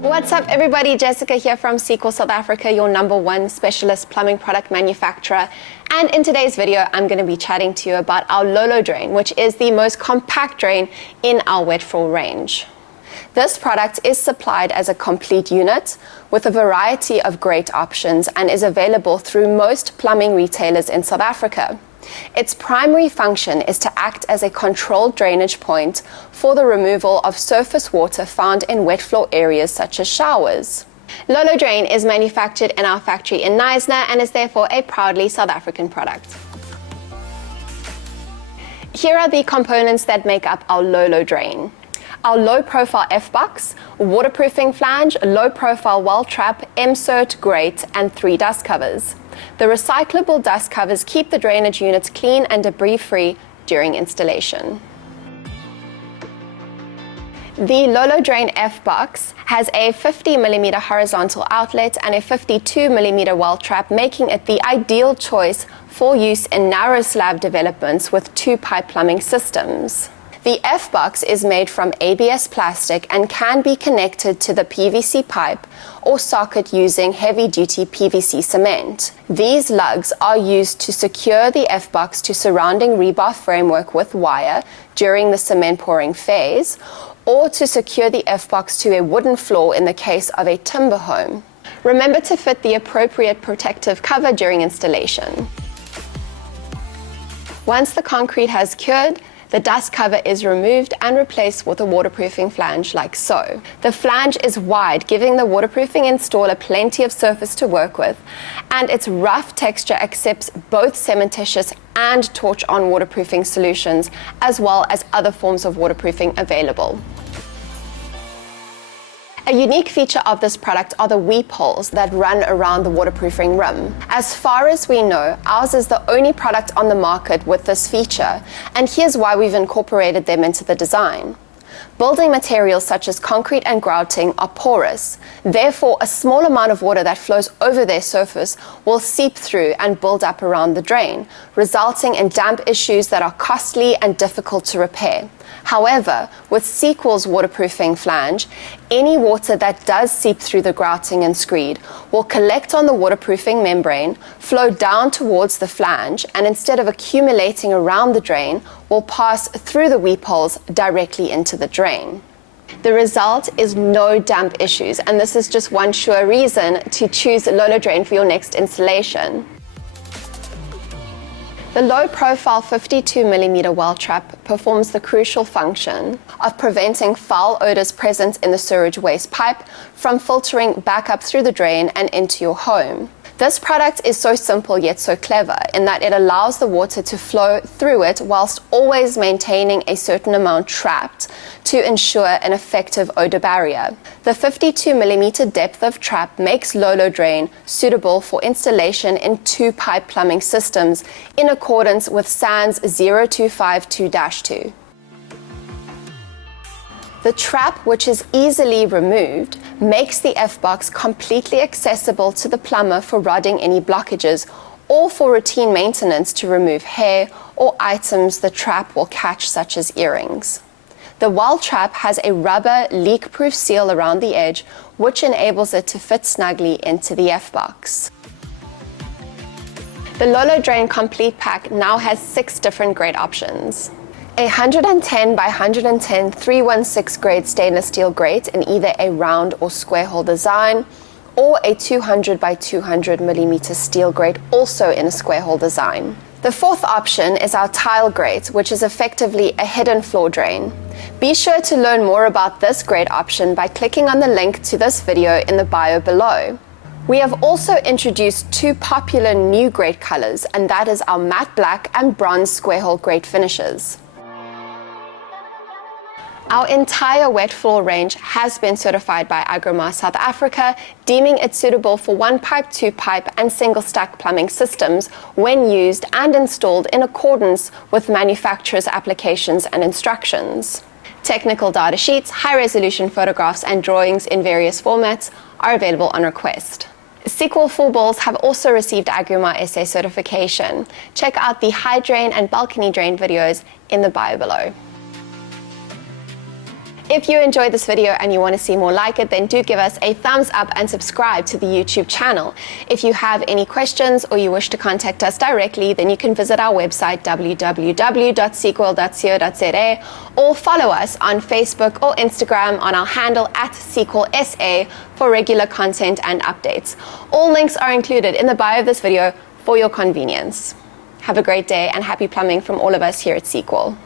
What's up everybody, Jessica here from Seaqual South Africa, your #1 specialist plumbing product manufacturer. And in today's video, I'm going to be chatting to you about our LoLo Drain, which is the most compact drain in our wet floor range. This product is supplied as a complete unit with a variety of grate options and is available through most plumbing retailers in South Africa. Its primary function is to act as a controlled drainage point for the removal of surface water found in wet floor areas such as showers. LoLo Drain is manufactured in our factory in Knysna and is therefore a proudly South African product. Here are the components that make up our LoLo Drain. Our low-profile F-box, waterproofing flange, low-profile well trap, insert, grate, and 3 dust covers. The recyclable dust covers keep the drainage units clean and debris-free during installation. The LoLo Drain F-box has a 50mm horizontal outlet and a 52mm well trap, making it the ideal choice for use in narrow slab developments with 2-pipe plumbing systems. The F-box is made from ABS plastic and can be connected to the PVC pipe or socket using heavy-duty PVC cement. These lugs are used to secure the F-box to surrounding rebar framework with wire during the cement pouring phase, or to secure the F-box to a wooden floor in the case of a timber home. Remember to fit the appropriate protective cover during installation. Once the concrete has cured, the dust cover is removed and replaced with a waterproofing flange like so. The flange is wide, giving the waterproofing installer plenty of surface to work with, and its rough texture accepts both cementitious and torch-on waterproofing solutions, as well as other forms of waterproofing available. A unique feature of this product are the weep holes that run around the waterproofing rim. As far as we know, ours is the only product on the market with this feature, and here's why we've incorporated them into the design. Building materials such as concrete and grouting are porous. Therefore, a small amount of water that flows over their surface will seep through and build up around the drain, resulting in damp issues that are costly and difficult to repair. However, with Seaqual's waterproofing flange, any water that does seep through the grouting and screed will collect on the waterproofing membrane, flow down towards the flange, and instead of accumulating around the drain, will pass through the weep holes directly into the drain. The result is no damp issues, and this is just one sure reason to choose LoLo Drain for your next installation. The low-profile 52mm well trap performs the crucial function of preventing foul odors present in the sewage waste pipe from filtering back up through the drain and into your home. This product is so simple yet so clever in that it allows the water to flow through it whilst always maintaining a certain amount trapped to ensure an effective odor barrier. The 52mm depth of trap makes LoLo Drain suitable for installation in 2-pipe plumbing systems in accordance with SANS 0252-2. The trap, which is easily removed, makes the F-box completely accessible to the plumber for rodding any blockages or for routine maintenance to remove hair or items the trap will catch, such as earrings. The well trap has a rubber leak-proof seal around the edge, which enables it to fit snugly into the F-box. The LoLo Drain Complete Pack now has 6 different grate options. A 110 by 110 316 grade stainless steel grate in either a round or square hole design, or a 200 by 200mm steel grate also in a square hole design. The 4th option is our TileGrate, which is effectively a hidden floor drain. Be sure to learn more about this grate option by clicking on the link to this video in the bio below. We have also introduced 2 popular new grate colors, and that is our matte black and bronze square hole grate finishes. Our entire wet floor range has been certified by Agrément South Africa, deeming it suitable for 1-pipe, 2-pipe, and single-stack plumbing systems when used and installed in accordance with manufacturer's applications and instructions. Technical data sheets, high-resolution photographs, and drawings in various formats are available on request. Seaqual full balls have also received Agrément SA certification. Check out the high drain and balcony drain videos in the bio below. If you enjoyed this video and you want to see more like it, then do give us a thumbs up and subscribe to the YouTube channel. If you have any questions or you wish to contact us directly, then you can visit our website www.seaqual.co.za or follow us on Facebook or Instagram on our handle @SeaqualSA for regular content and updates. All links are included in the bio of this video for your convenience. Have a great day and happy plumbing from all of us here at Seaqual.